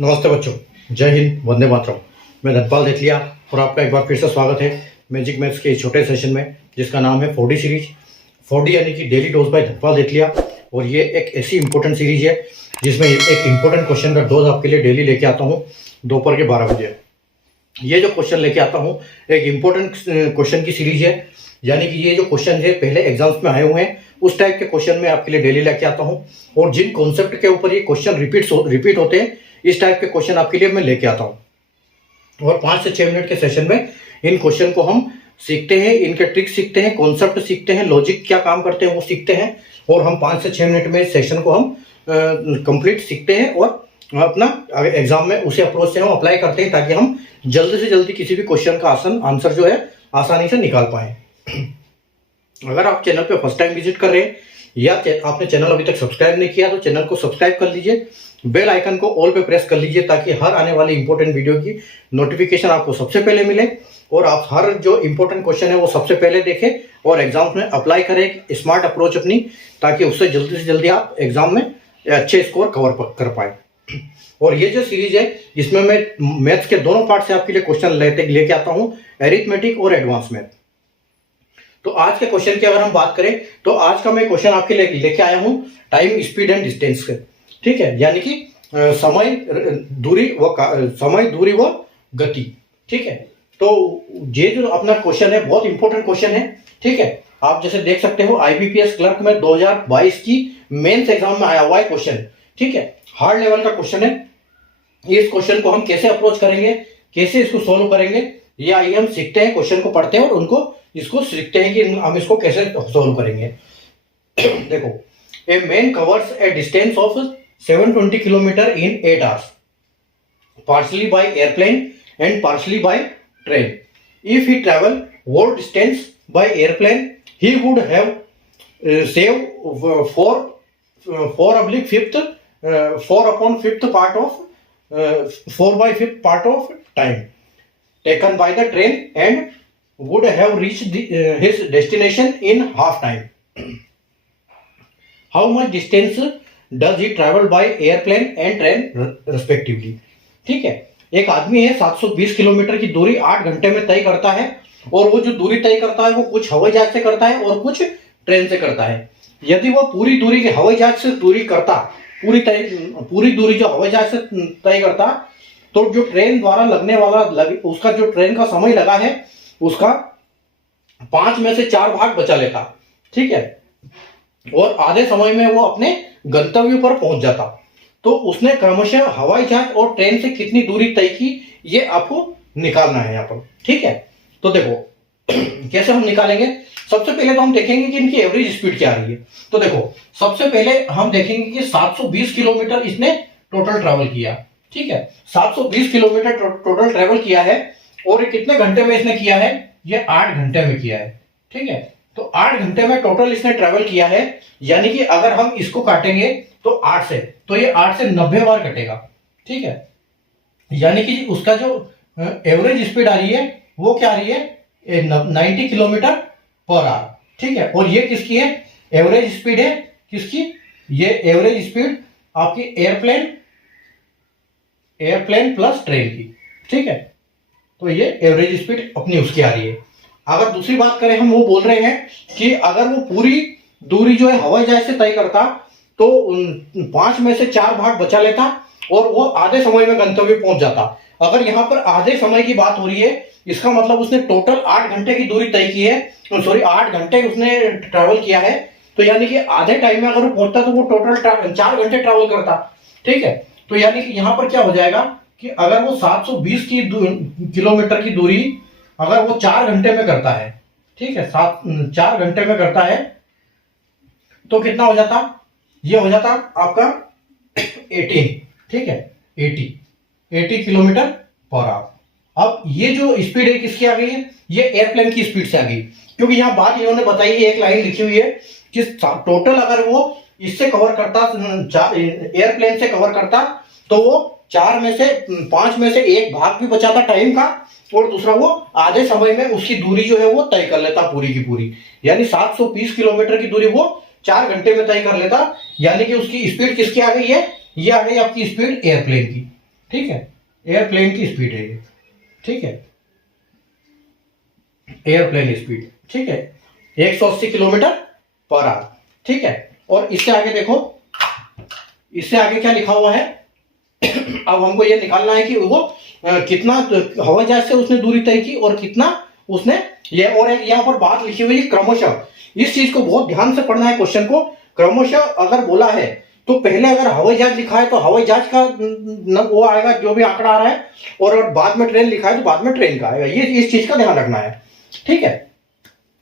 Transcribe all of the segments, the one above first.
नमस्ते बच्चों, जय हिंद, वंदे मातरम। मैं धनपाल देथलिया और आपका एक बार फिर से स्वागत है मैजिक मैथ्स के इस छोटे सेशन में जिसका नाम है 4D सीरीज। 4D यानी कि डेली डोज बाय धनपाल देथलिया। और ये एक ऐसी इंपॉर्टेंट सीरीज है जिसमें एक इंपॉर्टेंट क्वेश्चन का डोज आपके लिए डेली लेके आता हूँ दोपहर के 12 बजे। ये जो क्वेश्चन लेके आता हूँ एक इंपॉर्टेंट क्वेश्चन की सीरीज है, यानी कि ये जो क्वेश्चन है पहले एग्जाम्स में आए हुए हैं उस टाइप के क्वेश्चन में आपके लिए डेली लेके आता हूँ। और जिन कॉन्सेप्ट के ऊपर ये क्वेश्चन रिपीट होते हैं इस टाइप के क्वेश्चन आपके लिए मैं लेके आता हूँ। और 5 से 6 मिनट के सेशन में इन क्वेश्चन को हम सीखते हैं, इनके ट्रिक्स सीखते हैं, कॉन्सेप्ट सीखते हैं, लॉजिक क्या काम करते हैं वो सीखते हैं। और हम 5 से 6 मिनट में सेशन को हम कंप्लीट सीखते हैं और अपना एग्जाम में उसी अप्रोच से हम अप्लाई करते हैं ताकि हम जल्दी से जल्दी किसी भी क्वेश्चन का आंसर जो है आसानी से निकाल पाए। अगर आप चैनल पे फर्स्ट टाइम विजिट कर रहे हैं या आपने चैनल अभी तक सब्सक्राइब नहीं किया तो चैनल को सब्सक्राइब कर लीजिए, बेल आइकन को ऑल पे प्रेस कर लीजिए ताकि हर आने वाली इंपॉर्टेंट वीडियो की नोटिफिकेशन आपको सबसे पहले मिले और आप हर जो इंपॉर्टेंट क्वेश्चन है वो सबसे पहले देखें और एग्जाम में अप्लाई करें स्मार्ट अप्रोच अपनी, ताकि उससे जल्दी से जल्दी आप एग्जाम में अच्छे स्कोर कवर कर पाए। और ये जो सीरीज है इसमें मैं मैथ्स के दोनों पार्ट से आपके लिए क्वेश्चन लेके आता हूँ, एरिथमेटिक और एडवांस मैथ। तो आज के क्वेश्चन की अगर हम बात करें तो आज का मैं क्वेश्चन आपके लिए लेके आया हूँ टाइम, स्पीड एंड डिस्टेंस के। ठीक है, यानी कि समय, दूरी व गति। ठीक है, तो ये जो अपना क्वेश्चन है बहुत इंपॉर्टेंट क्वेश्चन है। ठीक है, आप जैसे देख सकते हो आईबीपीएस क्लर्क में 2022 की मेंस एग्जाम में आया हुआ है क्वेश्चन। ठीक है, हार्ड लेवल का क्वेश्चन है। इस क्वेश्चन को हम कैसे अप्रोच करेंगे, कैसे इसको सोल्व करेंगे, ये आइए हम सीखते हैं। क्वेश्चन को पढ़ते हैं और उनको इसको सीखते हैं कि हम इसको कैसे सोल्व करेंगे। देखो, a man covers A distance of 720 kilometre in 8 hours, partially by airplane and partially by train. If he travel whole distance by airplane, he would have saved 4/5 part of 4/5 part of time taken by the train and would have reached his destination in half time. How much distance does he travel by airplane and train respectively? ठीक है, एक आदमी है 720 kilometre की दूरी 8 घंटे में तय करता है और वो जो दूरी तय करता है वो कुछ हवाई जहाज से करता है और कुछ ट्रेन से करता है। यदि वो पूरी दूरी के हवाई जहाज से दूरी करता, पूरी दूरी जो हवाई जहाज से तय करता, तो जो ट्रेन द्वारा लगने वाला उसका जो ट्रेन का समय लगा है उसका 5 में से 4 भाग बचा लेता। ठीक है, और आधे समय में वो अपने गंतव्य पर पहुंच जाता। तो उसने क्रमशः हवाई जहाज और ट्रेन से कितनी दूरी तय की ये आपको निकालना है यहाँ पर। ठीक है, तो देखो कैसे हम निकालेंगे। सबसे पहले तो हम देखेंगे कि इनकी एवरेज स्पीड क्या आ रही है। तो देखो, सबसे पहले हम देखेंगे कि 720 किलोमीटर इसने टोटल ट्रैवल किया। ठीक है, 720 किलोमीटर टोटल ट्रैवल किया है और कितने घंटे में इसने किया है, ये 8 घंटे में किया है। ठीक है, तो 8 घंटे में टोटल इसने ट्रैवल किया है, यानी कि अगर हम इसको काटेंगे तो 8 से, तो ये 8 से 90 बार कटेगा। ठीक है, यानी कि उसका जो एवरेज स्पीड आ रही है वो क्या आ रही है, 90 किलोमीटर पर आवर। ठीक है, और ये किसकी है, एवरेज स्पीड है किसकी, ये एवरेज स्पीड आपकी एयरप्लेन प्लस ट्रेन की। ठीक है, तो ये एवरेज स्पीड अपनी उसकी आ रही है। अगर दूसरी बात करें, हम वो बोल रहे हैं कि अगर वो पूरी दूरी जो है हवाई जहाज से तय करता तो 5 में से 4 भाग बचा लेता और वो आधे समय में गंतव्य पहुंच जाता। अगर यहाँ पर आधे समय की बात हो रही है इसका मतलब उसने टोटल 8 घंटे की दूरी तय की है, सॉरी 8 घंटे उसने ट्रैवल किया है। तो यानी कि आधे टाइम में अगर वो पहुंचता तो वो टोटल 4 घंटे ट्रैवल करता। ठीक है, तो यानी कि यहाँ पर क्या हो जाएगा कि अगर वो 720 किलोमीटर की दूरी अगर वो 4 घंटे में करता है, ठीक है, 4 घंटे में करता है तो कितना हो जाता, ये हो जाता आपका 18। ठीक है, 80 किलोमीटर पर आवर। अब ये जो स्पीड है किसकी आ गई है, ये एयरप्लेन की स्पीड से आ गई, क्योंकि यहाँ बात इन्होंने बताई है, एक लाइन लिखी हुई है कि टोटल अगर वो इससे कवर करता, एयरप्लेन से कवर करता तो वो 5 में से 1 भाग भी बचाता टाइम का और दूसरा वो आधे समय में उसकी दूरी जो है वो तय कर लेता पूरी की पूरी। यानी 720 किलोमीटर की दूरी वो 4 घंटे में तय कर लेता, यानी कि उसकी स्पीड किसकी आ गई है, ये आ गई आपकी स्पीड एयरप्लेन की। ठीक है, एयरप्लेन की स्पीड है ये, ठीक है, एयरप्लेन स्पीड, ठीक है, 180 किलोमीटर पर आवर, ठीक है। और इससे आगे देखो, इससे आगे क्या लिखा हुआ है, अब हमको ये निकालना है कि वो कितना हवाई जहाज से उसने दूरी तय की और कितना उसने ये, और एक यहाँ पर बात लिखी हुई है क्रमशः, इस चीज को बहुत ध्यान से पढ़ना है क्वेश्चन को। क्रमशः अगर बोला है तो पहले अगर हवाई जहाज लिखा है तो हवाई जहाज का वो आएगा जो भी आंकड़ा आ रहा है, और बाद में ट्रेन लिखा है तो बाद में ट्रेन का आएगा, ये इस चीज का ध्यान रखना है, ठीक है।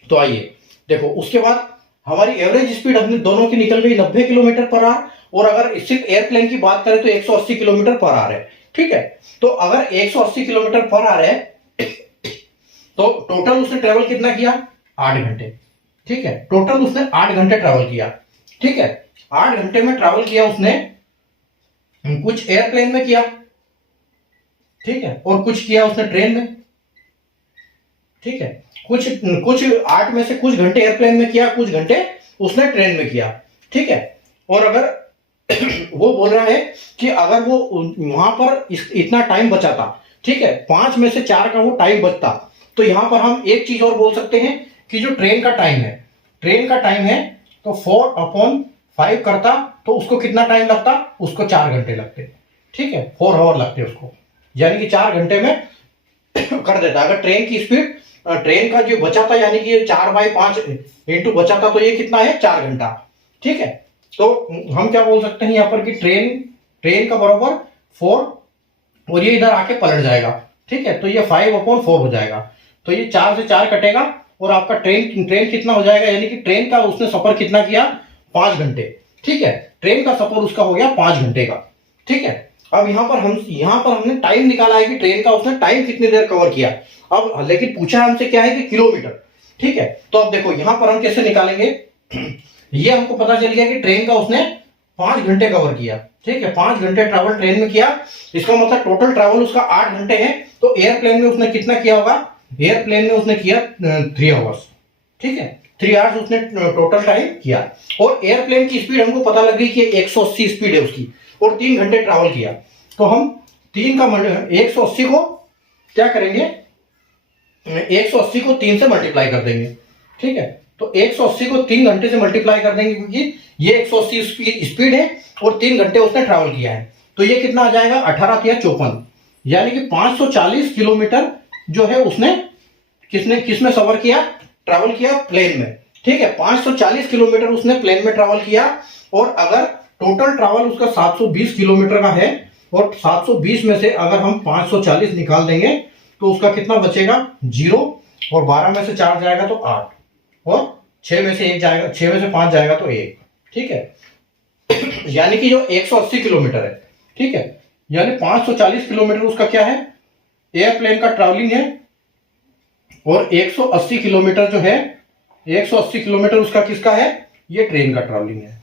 तो आइए देखो, उसके बाद हमारी एवरेज स्पीड अपने दोनों की निकल गई 90 किलोमीटर पर आवर, और अगर सिर्फ एयरप्लेन की बात करें तो 180 किलोमीटर पर आवर है, ठीक है। तो अगर 180 किलोमीटर पर आवर है तो टोटल उसने ट्रेवल कितना किया, 8 घंटे, ठीक है, टोटल उसने 8 घंटे ट्रेवल किया, ठीक है। 8 घंटे में ट्रेवल किया उसने, कुछ एयरप्लेन में किया, ठीक है, और कुछ किया उसने ट्रेन में, ठीक है। कुछ कुछ 8 में से कुछ घंटे एयरप्लेन में किया, कुछ घंटे उसने ट्रेन में किया, ठीक है। और अगर वो बोल रहा है कि अगर वो वहां पर इतना टाइम बचाता, ठीक है, 5 में से 4 का वो टाइम बचता, तो यहां पर हम एक चीज और बोल सकते हैं कि जो ट्रेन का टाइम है, ट्रेन का टाइम है तो 4/5 करता तो उसको कितना टाइम लगता, उसको 4 घंटे लगते, ठीक है, 4 आवर लगते उसको, यानी कि 4 घंटे में कर देता। अगर ट्रेन की स्पीड, ट्रेन का जो बचाता यानी कि 4/5 इंटू बचाता तो ये कितना है, 4 घंटा, ठीक है। तो हम क्या बोल सकते हैं यहाँ पर कि ट्रेन का बराबर 4, और ये इधर आके पलट जाएगा, ठीक है, तो ये 5/4 हो जाएगा, तो ये 4 से 4 कटेगा और आपका ट्रेन कितना हो जाएगा, यानी कि ट्रेन का उसने सफर कितना किया, 5 घंटे, ठीक है, ट्रेन का सफर उसका हो गया 5 घंटे का, ठीक है। अब यहाँ पर हमने टाइम निकाला है कि ट्रेन का उसने टाइम कितनी देर कवर किया, अब लेकिन पूछा हमसे क्या है कि किलोमीटर, ठीक है। तो अब देखो यहाँ पर हम कैसे निकालेंगे, ये हमको पता चल गया कि ट्रेन का उसने 5 घंटे कवर किया, ठीक है, 5 घंटे ट्रैवल ट्रेन में किया, इसका मतलब टोटल ट्रैवल उसका 8 घंटे है, तो एयरप्लेन में उसने कितना किया होगा, एयरप्लेन में उसने किया 3 आवर्स, ठीक है, 3 आवर्स उसने टोटल टाइम किया। और एयरप्लेन की स्पीड हमको पता लग गई कि 180 स्पीड है उसकी, और 3 घंटे ट्रैवल किया, तो हम 180 को क्या करेंगे, 180 को 3 से मल्टीप्लाई कर देंगे, ठीक है। तो 180 को 3 घंटे से मल्टीप्लाई कर देंगे, क्योंकि ये 180 स्पीड है और 3 घंटे उसने ट्रैवल किया है, तो ये कितना आ जाएगा, 18 या 54, यानी कि 540 किलोमीटर जो है उसने किसमें सफर किया, ट्रैवल किया प्लेन में, ठीक है, 540 किलोमीटर उसने प्लेन में ट्रैवल किया। और अगर टोटल ट्रैवल उसका 720 किलोमीटर का है, और 720 में से अगर हम 540 निकाल देंगे तो उसका कितना बचेगा, 0, और 12 में से 4 जाएगा तो 8, और 6 में से 1 जाएगा, 6 में से 5 जाएगा तो 1, ठीक है। यानी कि जो 180 किलोमीटर है, ठीक है, यानी 540 किलोमीटर उसका क्या है, एयरप्लेन का ट्रैवलिंग है, और 180 किलोमीटर जो है, 180 किलोमीटर उसका किसका है, ये ट्रेन का ट्रैवलिंग है,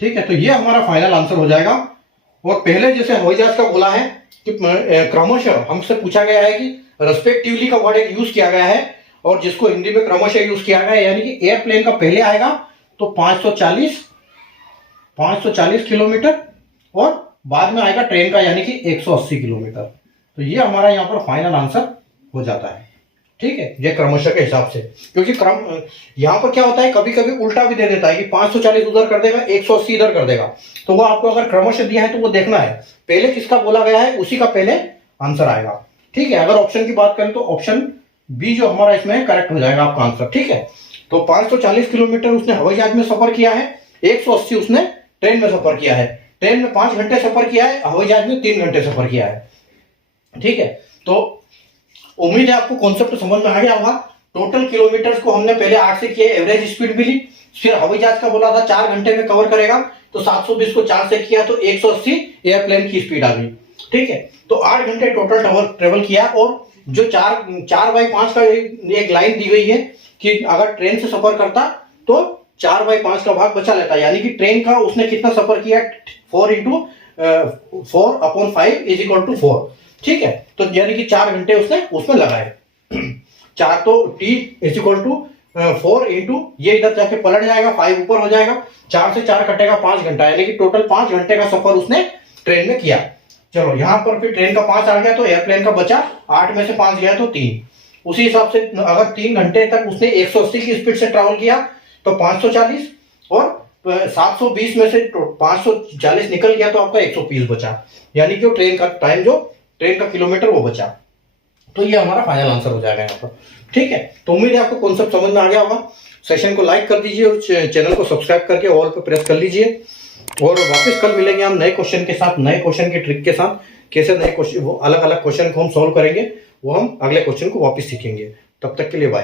ठीक है। तो ये हमारा फाइनल आंसर हो जाएगा। और पहले जैसे हवाई जहाज का बोला है कि क्रमशः हमसे पूछा गया है कि रेस्पेक्टिवली का वर्ड एक यूज किया गया है, और जिसको हिंदी में क्रमशः यूज किया गया है, यानी कि एयरप्लेन का पहले आएगा तो 540 किलोमीटर, और बाद में आएगा ट्रेन का यानी कि 180 किलोमीटर। तो ये हमारा यहाँ पर फाइनल आंसर हो जाता है, ठीक है, ये क्रमशः के हिसाब से, क्योंकि यहाँ पर क्या होता है, कभी कभी उल्टा भी दे देता है कि 540 उधर कर देगा, 180 इधर कर देगा, तो वो आपको अगर क्रमशः दिया है तो वो देखना है पहले किसका बोला गया है, उसी का पहले आंसर आएगा, ठीक है। अगर ऑप्शन की बात करें तो ऑप्शन बी जो हमारा इसमें करेक्ट हो जाएगा आपका आंसर, ठीक है। तो 540 किलोमीटर उसने हवाई जहाज में सफर किया है, 180 उसने ट्रेन में सफर किया है, ट्रेन में 5 घंटे सफर किया है, हवाई जहाज में 3 घंटे सफर किया है, ठीक है। तो उम्मीद है आपको कॉन्सेप्ट समझ में आ गया होगा। टोटल किलोमीटर्स को हमने पहले 8 से किया, एवरेज स्पीड भी ली, फिर हवाई जहाज का बोला था 4 घंटे में कवर करेगा, तो 720 को 4 से किया तो 180 एयरप्लेन की स्पीड आ गई, ठीक है। तो 8 घंटे टोटल ट्रेवल किया, और जो 4/5 का एक लाइन दी गई है कि अगर ट्रेन से सफर करता तो 4/5 का भाग बचा लेता, यानी कि ट्रेन का उसने कितना सफर किया, 4/5 इज इक्वल टू 4, ठीक है। तो यानी कि 4 घंटे उसने उसमें लगाए, 4 तो t is equal to 4 into ये इधर जाके पलट जाएगा, 5 ऊपर हो जाएगा, 4 से 4 कटेगा 5 घंटा, यानी कि टोटल 5 घंटे का सफर उसने ट्रेन में किया। चलो यहाँ पर फिर ट्रेन का 5 आ गया तो एयरप्लेन का बचा 8 में से 5 गया तो 3। उसी हिसाब से अगर 3 घंटे तक उसने 180 की स्पीड से ट्रैवल किया तो 540, और 720 में से 540 निकल गया तो आपका 120 बचा, यानी कि वो ट्रेन का टाइम, जो ट्रेन का किलोमीटर वो बचा। तो ये हमारा फाइनल आंसर हो जाएगा यहाँ पर। ठीक है, तो उम्मीद है आपको कॉन्सेप्ट समझ में आ गया होगा। सेशन को लाइक कर दीजिए और चैनल को सब्सक्राइब करके ऑल पे प्रेस कर लीजिए। और वापस कल मिलेंगे हम नए क्वेश्चन के साथ, नए क्वेश्चन की ट्रिक के साथ। कैसे नए क्वेश्चन, वो अलग अलग क्वेश्चन को हम सॉल्व करेंगे, वो हम अगले क्वेश्चन को वापस सीखेंगे। तब तक के लिए बाय।